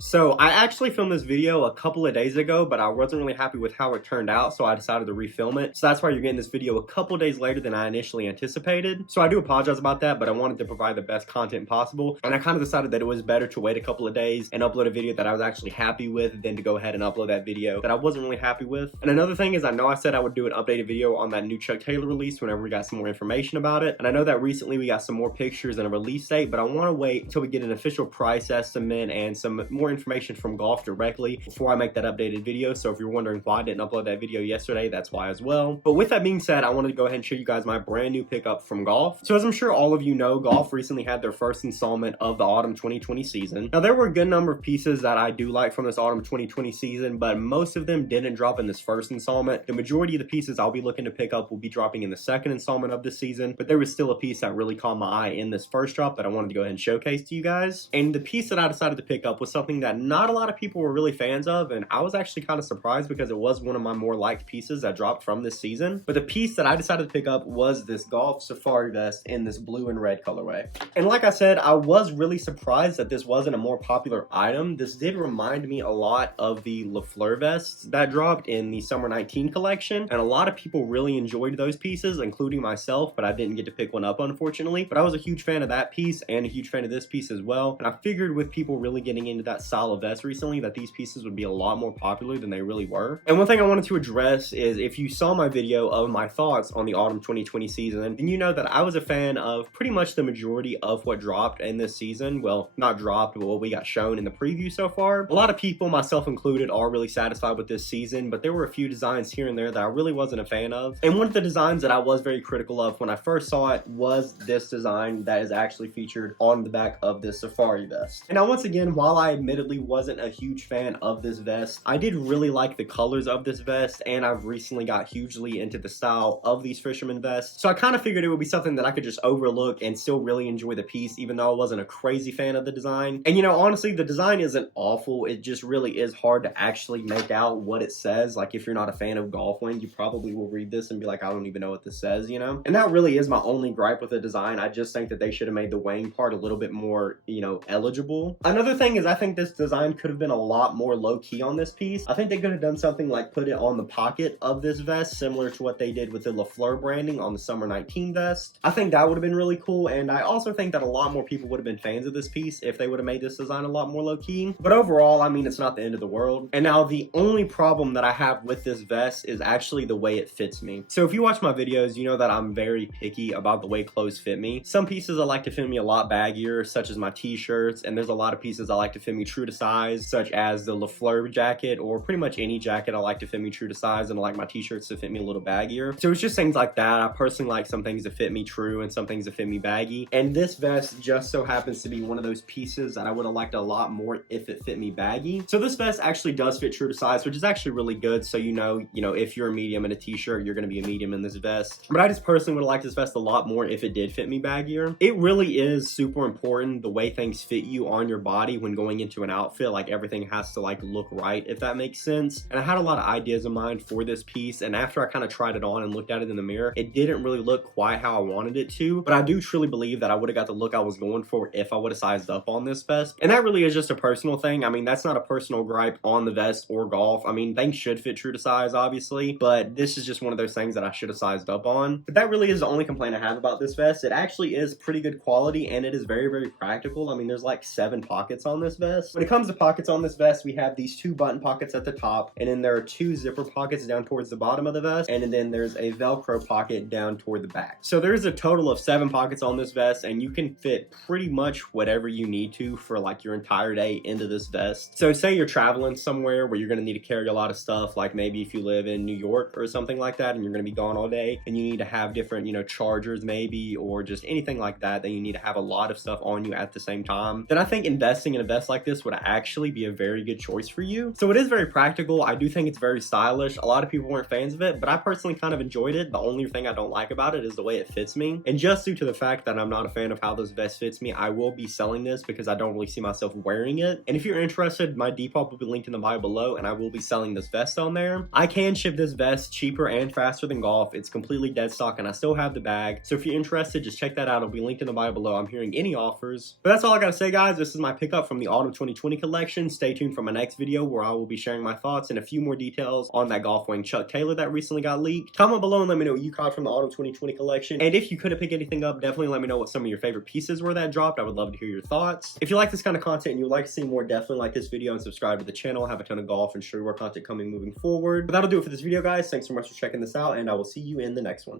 So I actually filmed this video a couple of days ago, but I wasn't really happy with how it turned out, so I decided to refilm it. So that's why you're getting this video a couple of days later than I initially anticipated. So I do apologize about that, but I wanted to provide the best content possible. And I kind of decided that it was better to wait a couple of days and upload a video that I was actually happy with than to go ahead and upload that video that I wasn't really happy with. And another thing is, I know I said I would do an updated video on that new Chuck Taylor release whenever we got some more information about it. And I know that recently we got some more pictures and a release date, but I want to wait until we get an official price estimate and some more information from Golf directly before I make that updated video. So if you're wondering why I didn't upload that video yesterday, that's why as well. But with that being said, I wanted to go ahead and show you guys my brand new pickup from Golf. So as I'm sure all of you know, Golf recently had their first installment of the autumn 2020 season. Now there were a good number of pieces that I do like from this autumn 2020 season, but most of them didn't drop in this first installment. The majority of the pieces I'll be looking to pick up will be dropping in the second installment of this season, but there was still a piece that really caught my eye in this first drop that I wanted to go ahead and showcase to you guys. And the piece that I decided to pick up was something that not a lot of people were really fans of, and I was actually kind of surprised because it was one of my more liked pieces that dropped from this season. But the piece that I decided to pick up was this Golf Safari vest in this blue and red colorway. And like I said, I was really surprised that this wasn't a more popular item. This did remind me a lot of the LaFleur vests that dropped in the Summer 19 collection, and a lot of people really enjoyed those pieces, including myself, but I didn't get to pick one up, unfortunately. But I was a huge fan of that piece and a huge fan of this piece as well, and I figured with people really getting into that style of vest recently that these pieces would be a lot more popular than they really were. And one thing I wanted to address is, if you saw my video of my thoughts on the autumn 2020 season, then you know that I was a fan of pretty much the majority of what dropped in this season. Well, not dropped, but what we got shown in the preview so far. A lot of people, myself included, are really satisfied with this season, but there were a few designs here and there that I really wasn't a fan of. And one of the designs that I was very critical of when I first saw it was this design that is actually featured on the back of this Safari vest. And now once again, while I admittedly wasn't a huge fan of this vest, I did really like the colors of this vest, and I've recently got hugely into the style of these fisherman vests. So I kind of figured it would be something that I could just overlook and still really enjoy the piece, even though I wasn't a crazy fan of the design. And you know, honestly, the design isn't awful. It just really is hard to actually make out what it says. Like, if you're not a fan of Golf Wang, you probably will read this and be like, I don't even know what this says, you know? And that really is my only gripe with the design. I just think that they should have made the Wang part a little bit more, you know, eligible. Another thing is, I think this design could have been a lot more low-key on this piece. I think they could have done something like put it on the pocket of this vest, similar to what they did with the LaFleur branding on the Summer 19 vest. I think that would have been really cool, and I also think that a lot more people would have been fans of this piece if they would have made this design a lot more low-key. But overall, I mean, it's not the end of the world. And now the only problem that I have with this vest is actually the way it fits me. So if you watch my videos, you know that I'm very picky about the way clothes fit me. Some pieces I like to fit me a lot baggier, such as my t-shirts, and there's a lot of pieces I like to fit me true to size, such as the LaFleur jacket, or pretty much any jacket I like to fit me true to size, and I like my t-shirts to fit me a little baggier. So it's just things like that. I personally like some things to fit me true and some things to fit me baggy. And this vest just so happens to be one of those pieces that I would have liked a lot more if it fit me baggy. So this vest actually does fit true to size, which is actually really good. So you know, if you're a medium in a t-shirt, you're going to be a medium in this vest. But I just personally would have liked this vest a lot more if it did fit me baggier. It really is super important the way things fit you on your body when going into an outfit. Like, everything has to like look right, if that makes sense. And I had a lot of ideas in mind for this piece, and after I kind of tried it on and looked at it in the mirror, it didn't really look quite how I wanted it to. But I do truly believe that I would have got the look I was going for if I would have sized up on this vest. And that really is just a personal thing. I mean, that's not a personal gripe on the vest or Golf. I mean, things should fit true to size, obviously, but this is just one of those things that I should have sized up on. But that really is the only complaint I have about this vest. It actually is pretty good quality, and it is very, very practical. I mean, there's like 7 pockets on this vest. When it comes to pockets on this vest, we have these 2 button pockets at the top, and then there are 2 zipper pockets down towards the bottom of the vest, and then there's a Velcro pocket down toward the back. So there's a total of 7 pockets on this vest, and you can fit pretty much whatever you need to for like your entire day into this vest. So say you're traveling somewhere where you're going to need to carry a lot of stuff, like maybe if you live in New York or something like that, and you're going to be gone all day, and you need to have different, chargers maybe, or just anything like that, you need to have a lot of stuff on you at the same time, then I think investing in a vest like this would actually be a very good choice for you. So it is very practical. I do think it's very stylish. A lot of people weren't fans of it, but I personally kind of enjoyed it. The only thing I don't like about it is the way it fits me. And just due to the fact that I'm not a fan of how this vest fits me, I will be selling this because I don't really see myself wearing it. And if you're interested, my Depop will be linked in the bio below, and I will be selling this vest on there. I can ship this vest cheaper and faster than Golf. It's completely dead stock, and I still have the bag. So if you're interested, just check that out. It'll be linked in the bio below. I'm hearing any offers. But that's all I gotta say, guys. This is my pickup from the autumn 2020 2020 collection. Stay tuned for my next video where I will be sharing my thoughts and a few more details on that Golf Wang Chuck Taylor that recently got leaked. Comment below and let me know what you caught from the autumn 2020 collection. And if you couldn't pick anything up, definitely let me know what some of your favorite pieces were that dropped. I would love to hear your thoughts. If you like this kind of content and you would like to see more, definitely like this video and subscribe to the channel. I have a ton of golf and streetwear content coming moving forward. But that'll do it for this video, guys. Thanks so much for checking this out, and I will see you in the next one.